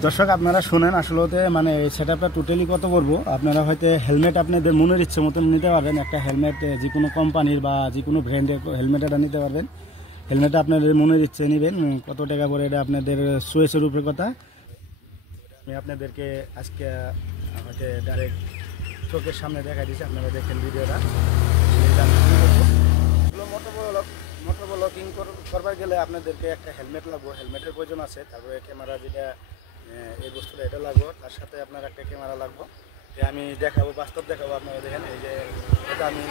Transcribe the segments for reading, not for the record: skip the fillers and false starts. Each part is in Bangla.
দর্শক আপনারা শুনেন আসলে মানে সেটআপটা টোটালি কত পড়বো। আপনারা হয়তো হেলমেট আপনাদের মনের ইচ্ছে মতন নিতে পারবেন। একটা হেলমেট যে কোনো কোম্পানির বা যে কোনো ব্র্যান্ডের হেলমেট এটা নিতে পারবেন। হেলমেট আপনাদের মনের ইচ্ছে নেবেন। কত টাকা পড়ে এটা আপনাদের চয়েসের উপরে কথা। আমি আপনাদেরকে আজকে আমাকে ডাইরেক্ট চোখের সামনে দেখা দিয়েছি, আপনারা দেখেন ভিডিওটা। মোটর ব্লগিং করবার গেলে আপনাদেরকে একটা হেলমেট লাগবে, হেলমেটের প্রয়োজন আছে। তারপরে ক্যামেরা যেটা এই বস্তুটা এটা লাগবে, তার সাথে আপনার একটা ক্যামেরা লাগবে। আমি দেখাবো, বাস্তব দেখাবো। আপনারা দেখেন এই যে এটা আমি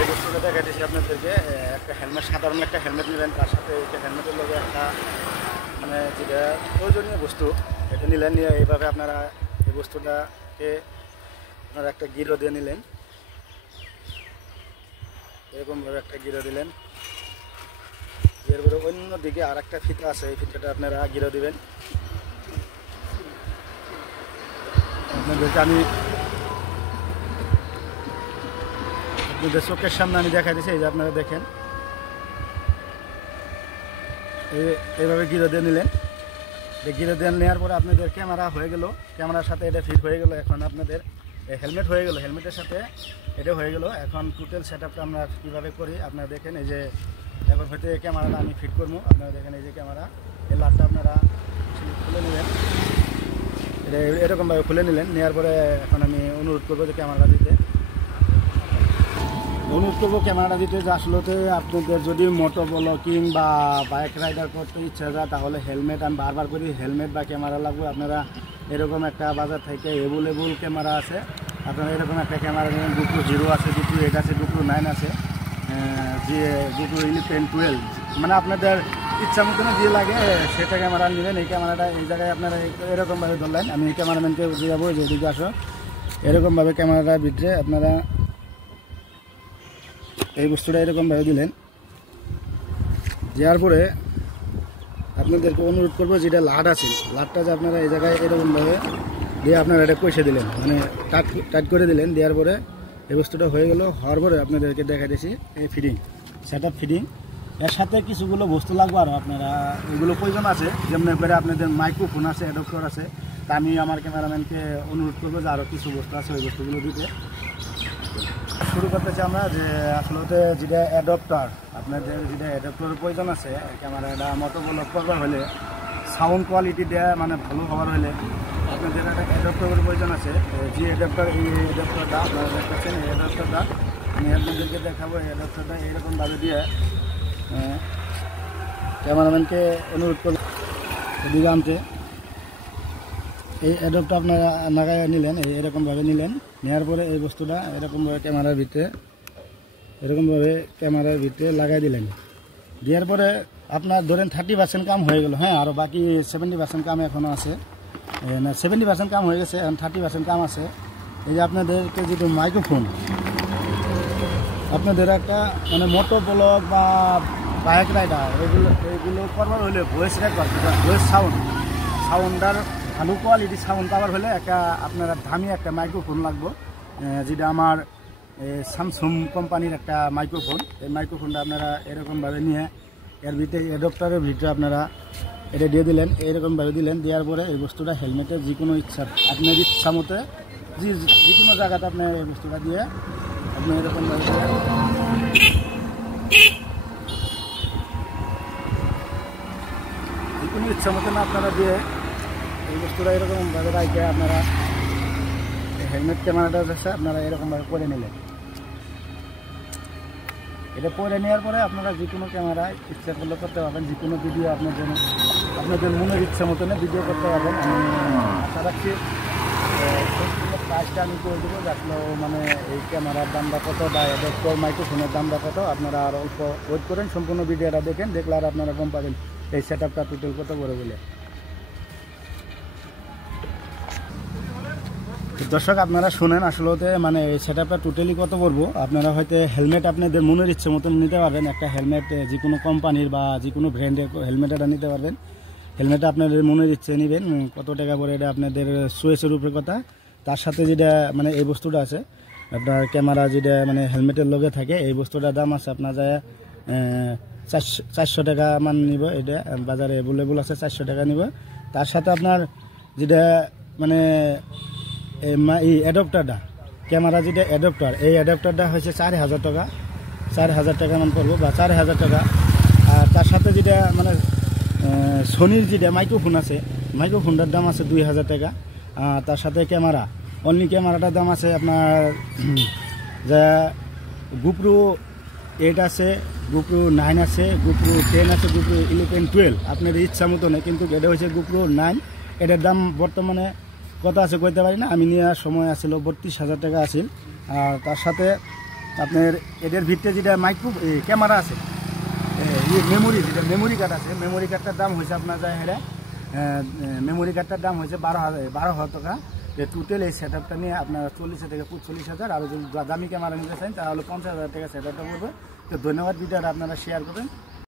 এই বস্তুটা দেখা দিয়েছি আপনাদেরকে। একটা হেলমেট, সাধারণ একটা হেলমেট নেবেন, তার সাথে এই হেলমেটের লগে একটা মানে যেটা প্রয়োজনীয় বস্তু এটা নিলেন। নিয়ে এইভাবে আপনারা এই বস্তুটাকে আপনারা একটা গিরো দিয়ে নিলেন, এরকমভাবে একটা গিরো দিলেন। এরপরে অন্য দিকে আর একটা ফিতা আছে, এই ফিতাটা আপনারা গিরো দিবেন। আপনাদেরকে আমি আপনাদের চোখের সামনে আমি দেখা দিচ্ছি। এই যে আপনারা দেখেন এইভাবে গিরো দিয়ে নিলেন। গিরো দিয়ে নেওয়ার পরে আপনাদের ক্যামেরা হয়ে গেল, ক্যামেরার সাথে এটা ফিট হয়ে গেল। এখন আপনাদের হেলমেট হয়ে গেল, হেলমেটের সাথে এটা হয়ে গেল। এখন টোটাল সেটআপটা আমরা কীভাবে করি আপনারা দেখেন। এই যে এখন হয়তো এই ক্যামেরাটা আমি ফিট করবো। আপনারা দেখেন এই যে ক্যামেরা, এই লাটটা আপনারা খুলে নেবেন, এটা এরকমভাবে খুলে নিলেন। নেওয়ার পরে এখন আমি অনুরোধ করবো যে ক্যামেরাটা দিতে, যে আসলে আপনাদের যদি মোটর ব্লগিং বা বাইক রাইডার করতে ইচ্ছা যায় তাহলে হেলমেট, আমি বারবার করি, হেলমেট বা ক্যামেরা লাগবে। আপনারা এরকম একটা বাজার থেকে অ্যাভেলেবল ক্যামেরা আছে, আপনারা এরকম একটা ক্যামেরা নেবেন। GoPro 0 আছে, GoPro 8 আছে, GoPro 9 আছে, যে GoPro 11, 12, মানে আপনাদের ইচ্ছা মতন যে লাগে সেটা ক্যামেরা নেবেন। এই ক্যামেরাটা এই জায়গায় আপনারা এরকমভাবে ধরলেন। আমি ক্যামেরাম্যানকে যাবো যে এদিকে আসো, এরকমভাবে ক্যামেরাটা ভিতরে আপনারা এই বস্তুটা এরকমভাবে দিলেন। দেওয়ার পরে আপনাদেরকে অনুরোধ করবো যেটা লাট আছে, লাটটা যে আপনারা এই জায়গায় এরকমভাবে দিয়ে আপনারা এটা কষে দিলেন, মানে টাইট করে দিলেন। দেওয়ার পরে এই বস্তুটা হয়ে গেল। হওয়ার পরে আপনাদেরকে দেখা দিয়েছি এই ফিটিং, সেটআপ ফিটিং। এর সাথে কিছুগুলো বস্তু লাগবে আরও, আপনারা এগুলো প্রয়োজন আছে। যেমন করে আপনাদের মাইক্রোফোন আছে, অ্যাডাপ্টার আছে। তা আমি আমার ক্যামেরাম্যানকে অনুরোধ করবো যে আরও কিছু বস্তু আছে ওই বস্তুগুলো দিতে। শুরু করতেছি আমরা যে আসলে যেটা অ্যাডাপ্টার, আপনাদের যেটা অ্যাডাপ্টারের প্রয়োজন আছে ক্যামেরাটা মোটর ব্লগ করবার হলে, সাউন্ড কোয়ালিটি দেওয়া মানে ভালো হওয়ার হলে আপনাদের একটা অ্যাডাপ্টারের প্রয়োজন আছে। যে অ্যাডাপ্টার, এই অ্যাডাপ্টারটা আপনারা দেখতেছেন, এই অ্যাডাপ্টারটা আমি আপনাদেরকে দেখাবো। এই অ্যাডাপ্টারটা এইরকমভাবে দিয়ে ক্যামেরাম্যানকে অনুরোধ করব এদিকে আনতে। এই অ্যাডাপ্টার আপনারা লাগাই নিলেন, এরকমভাবে নিলেন। নেওয়ার পরে এই বস্তুটা এরকমভাবে ক্যামেরার ভিতরে লাগাই দিলেন। দেওয়ার পরে আপনার ধরেন 30% কাম হয়ে গেল। হ্যাঁ, আরও বাকি 70% কাম এখনও আছে, না 70% কাম হয়ে গেছে, এখন 30% কাম আছে। এই যে আপনাদেরকে যেটা মাইক্রোফোন, আপনাদের একটা মানে মোটর ব্লগ বা বাইক রাইডার এইগুলো করবার হলে ভয়েস রেকর্ড, ভয়েস সাউন্ডার ভালো কোয়ালিটি সাউন্ড পাওয়ার হলে একটা আপনারা দামি একটা মাইক্রোফোন লাগবে, যেটা আমার স্যামসাং কোম্পানির একটা মাইক্রোফোন। এই মাইক্রোফোনটা আপনারা এরকমভাবে নিয়ে এর ভিতরে অ্যাডাপ্টারের ভিতরে আপনারা এটা দিয়ে দিলেন, এরকমভাবে দিলেন। দেওয়ার পরে এই বস্তুটা হেলমেটের যে কোনো ইচ্ছা, আপনার ইচ্ছা মতে যে কোনো জায়গাতে আপনি এই বস্তুটা দিয়ে আপনি এরকমভাবে যে কোনো ইচ্ছা মতন আপনারা দিয়ে এই বস্তুটা এরকমভাবে রাখে আপনারা হেলমেট ক্যামেরাটা আছে আপনারা এরকমভাবে করে নিলেন। এটা করে নেওয়ার পরে আপনারা যে কোনো ক্যামেরায় ইচ্ছা করলে করতে পারবেন, যে কোনো ভিডিও আপনাদের মনের ইচ্ছা মতনে ভিডিও করতে পারবেন। আমি আশা রাখছি প্রাইসটা আমি করে দেবো যে আসলেও মানে এই ক্যামেরার দামটা কত বা অ্যাডাপ্টার মাইক্রোফোনের দামটা কত, আপনারা আর অল্প ওয়েট করেন, সম্পূর্ণ ভিডিওটা দেখেন, দেখলে আর আপনারা কম পাবেন এই সেটআপটা টোটাল কত করে বলে। দর্শক আপনারা শুনেন আসলে মানে এই সেটআপটা টোটালি কত পড়বো। আপনারা হয়তো হেলমেট আপনাদের মনের ইচ্ছে মতন নিতে পারবেন। একটা হেলমেট যে কোনো কোম্পানির বা যে কোনো ব্র্যান্ডের হেলমেট এটা নিতে পারবেন। হেলমেটটা আপনাদের মনের ইচ্ছে নেবেন। কত টাকা পরে এটা আপনাদের চয়েসের উপরে কথা। তার সাথে যেটা মানে এই বস্তুটা আছে আপনার ক্যামেরা, যেটা মানে হেলমেটের লগে থাকে, এই বস্তুটার দাম আছে আপনার যায় 400 টাকা মান নিব। এটা বাজারে অ্যাভেলেবল আছে, 400 টাকা নিব। তার সাথে আপনার যেটা মানে এই অ্যাডাপ্টারটা ক্যামেরা যেটা অ্যাডাপ্টার, এই অ্যাডাপ্টারটা হচ্ছে 4,000 টাকা, 4,000 টাকা মান পড়বো বা 4,000 টাকা। আর তার সাথে যেটা মানে সোনির যেটা মাইক্রোফোন আছে, মাইক্রোফোনটার দাম আছে 2,000 টাকা। তার সাথে ক্যামেরা, অনলি ক্যামেরাটার দাম আছে আপনার যা GoPro 8 আছে, GoPro 9 আছে, GoPro 10 আছে, GoPro 11, 12 আপনার ইচ্ছা মতো নেই। কিন্তু এটা হচ্ছে GoPro 9, এটার দাম বর্তমানে কত আছে কইতে পারি না, আমি নেওয়ার সময় আসছিল 32,000 টাকা আছিল। আর তার সাথে আপনার এদের ভিতরে যেটা ক্যামেরা আছে, মেমোরি যেটা মেমোরি কার্ড আছে, মেমোরি কার্ডটার দাম হয়েছে আপনার যায় হেরা মেমোরি কার্ডটার দাম হয়েছে 12,000 টাকা। টোটাল এই সেট আপটা নিয়ে আপনার 40 থেকে 45,000। আর যদি দামি ক্যামেরা নিতে চান তাহলে 50,000 টাকা সেট আপটা পড়বে। তো ধন্যবাদ, ভিডিওটা আপনারা শেয়ার করবেন।